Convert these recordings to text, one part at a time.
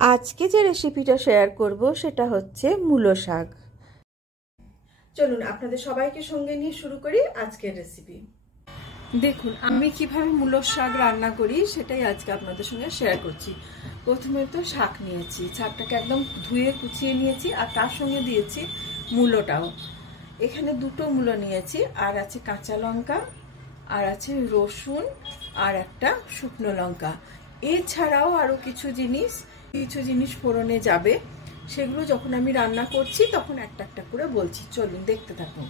আজকে যে রেসিপিটা শেয়ার করব সেটা হচ্ছে মূলো শাক। চলুন আপনাদের সবাইকে সঙ্গে নিয়ে শুরু করি আজকের রেসিপি। দেখুন আমি কিভাবে মূলো শাক রান্না করি সেটাই আজকে আপনাদের সঙ্গে শেয়ার করছি। প্রথমে তো শাক নিয়েছি, শাকটাকে একদম ধুয়ে কুচিয়ে নিয়েছি আর তার সঙ্গে দিয়েছি মূলোটাও। এখানে দুটো মূলো নিয়েছি, আর আছে কাঁচা লঙ্কা, আর আছে রসুন, আর একটা শুকনো লঙ্কা। এছাড়াও আরো কিছু জিনিস ফোড়নে যাবে, সেগুলো যখন আমি রান্না করছি তখন একটা একটা করে বলছি। চলুন দেখতে থাকুন।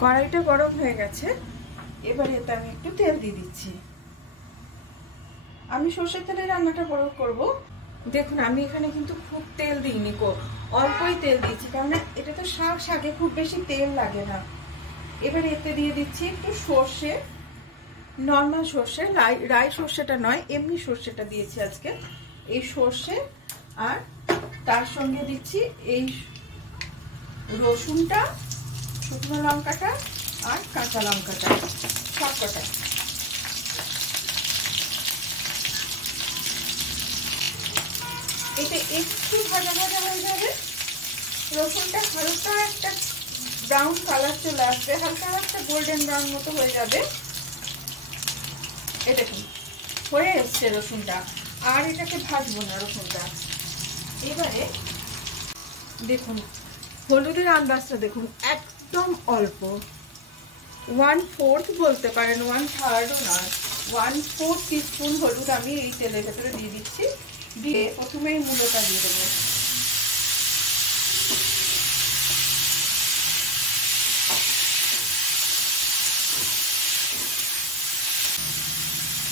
কড়াইটা গরম হয়ে গেছে, এবারে এতে আমি একটু তেল দিয়ে দিচ্ছি। আমি সর্ষের তেলে রান্নাটা করব। দেখুন আমি এখানে কিন্তু খুব তেল দিইনি, অল্পই তেল দিয়েছি, কারণ এটা তো শাকে খুব বেশি তেল লাগে না। এবার এতে দিয়ে দিচ্ছি একটু সর্ষে, নর্মাল সর্ষে, রাই সর্ষেটা নয়, এমনি সর্ষেটা দিয়েছি আজকে। এই সর্ষে, আর তার সঙ্গে দিচ্ছি এই রসুনটা, শুকনো লঙ্কাটা আর কাঁচা লঙ্কাটা, সবকটা। এটা একটু ভাজা ভাজা হয়ে যাবে, রসুনটা হালকা একটা ব্রাউন কালার চলে আসবে, হালকা একটা গোল্ডেন ব্রাউন মতো হয়ে যাবে। এটা কি হয়ে এসছে রসুনটা, আর এটাকে ভাজবো না রসুনটা। এবারে দেখুন হলুদের আন্দাজটা দেখুন, একদম অল্প, 1/4 বলতে পারেন, 1/3ও নয়, 1/4 টিস্পুন হলুদ আমি এই তেলের ভেতরে দিয়ে দিচ্ছি। দিয়ে প্রথমে এই মূলোটা দিয়ে দেবো।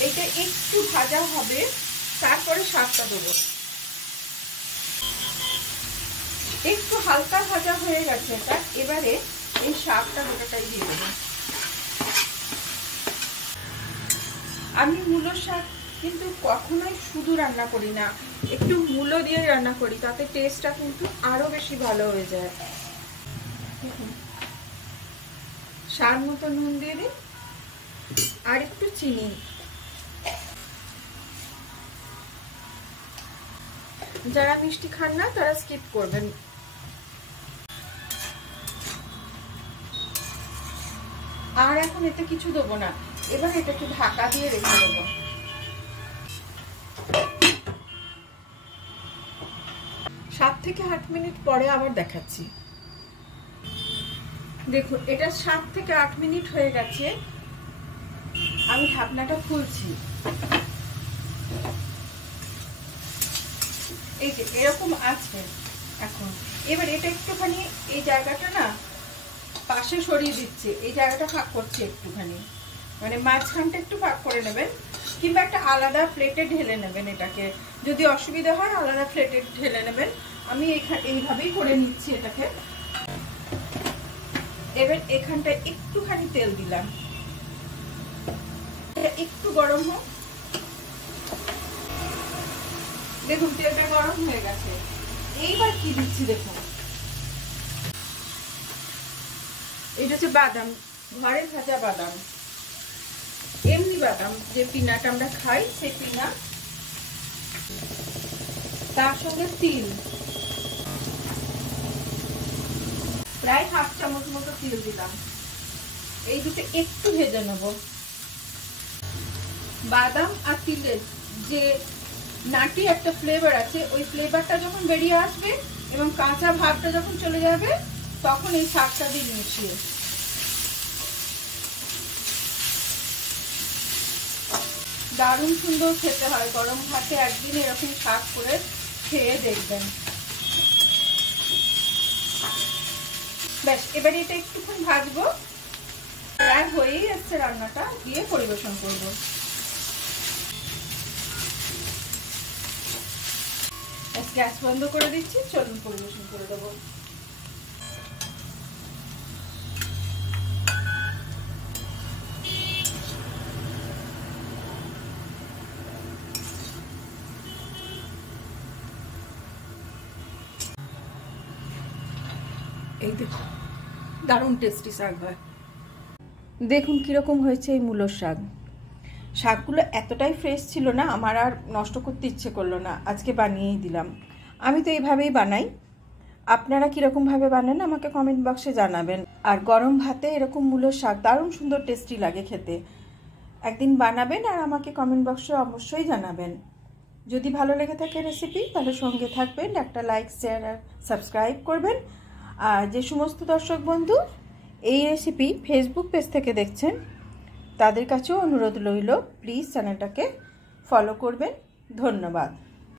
এটা একটু ভাজা হবে, তারপরে শাকটা দেবো। একটু হালকা ভাজা হয়ে গেছে এটা, এবারে এই শাকটা গোটাটাই দিয়ে দেবো। আমি মূলো শাক কিন্তু কখনোই শুধু রান্না করি না, একটু মূলো দিয়ে রান্না করি, তাতে টেস্টটা কিন্তু আরো বেশি ভালো হয়ে যায়। স্বাদ মতো নুন দিয়ে দিন, আর একটু চিনি। যারা মিষ্টি খান না তারা স্কিপ করবেন। আর এখন এতে কিছু দেবো না, এবার এটাকে ঢাকা দিয়ে রেখে দেবো। 7 থেকে 8 মিনিট পরে আবার দেখাচ্ছি। দেখুন এটা 7 থেকে 8 মিনিট হয়ে গেছে, আমি ঢাকনাটা খুলছি। এই যে এরকম আছে এখন। এবার এটা একটুখানি এই জায়গাটা না পাশে সরিয়ে দিচ্ছে, এই জায়গাটা ফাঁক করছে একটুখানি, মানে মাঝখানটা একটু ফাঁক করে নেবেন, কিংবা একটা আলাদা প্লেটে ঢেলে নেবেন। এটাকে যদি অসুবিধা হয় আলাদা প্লেটে ঢেলে নেবেন। আমি এইভাবেই করে নিচ্ছি এটাকে। এবার এখানটা একটুখানি তেল দিলাম, একটু গরম হোক। দেখুন তেলটা গরম হয়ে গেছে, এইবার কি দিচ্ছি দেখুন। এটা হচ্ছে বাদাম, ঘরে ভাজা বাদাম, এমনি বাদাম যে পিনাট আমরা খাই সেই পিনাট, তার সঙ্গে তিল, প্রায় 1/2 চামচ মতো তিল দিলাম। এই দুটো একটু ভেজে নেব। বাদাম আর তিলের যে নাটি একটা ফ্লেভার আছে, ওই ফ্লেভারটা যখন বেরিয়ে আসবে এবং কাঁচা ভাবটা যখন চলে যাবে, তখন এই শাকটা দিয়ে মিশিয়ে দারুণ সুন্দর খেতে হয়। গরম ভাতে একদিন এরকম শাক করে খেয়ে দেখবেন। ব্যাস এবারে এটা একটুক্ষণ ভাজবো, প্রায় হয়েই আসছে রান্নাটা, দিয়ে পরিবেশন করব। গ্যাস বন্ধ করে দিচ্ছি, চলুন পরিবেশন করে দেবো। এই দেখুন দারুণ টেস্টি শাক হয়। দেখুন কিরকম হয়েছে এই মূলোর শাক। শাকগুলো এতটাই ফ্রেশ ছিল না, আমার আর নষ্ট করতে ইচ্ছে করলো না, আজকে বানিয়েই দিলাম। আমি তো এইভাবেই বানাই, আপনারা কীরকমভাবে বানান আমাকে কমেন্ট বক্সে জানাবেন। আর গরম ভাতে এরকম মূলোর শাক দারুণ সুন্দর টেস্টি লাগে খেতে। একদিন বানাবেন আর আমাকে কমেন্ট বক্সে অবশ্যই জানাবেন। যদি ভালো লেগে থাকে রেসিপি তাহলে সঙ্গে থাকবেন, একটা লাইক শেয়ার আর সাবস্ক্রাইব করবেন। আর যে সমস্ত দর্শক বন্ধু এই রেসিপি ফেসবুক পেজ থেকে দেখছেন তাদের কাছেও অনুরোধ রইল, প্লিজ চ্যানেলটাকে ফলো করবেন। ধন্যবাদ।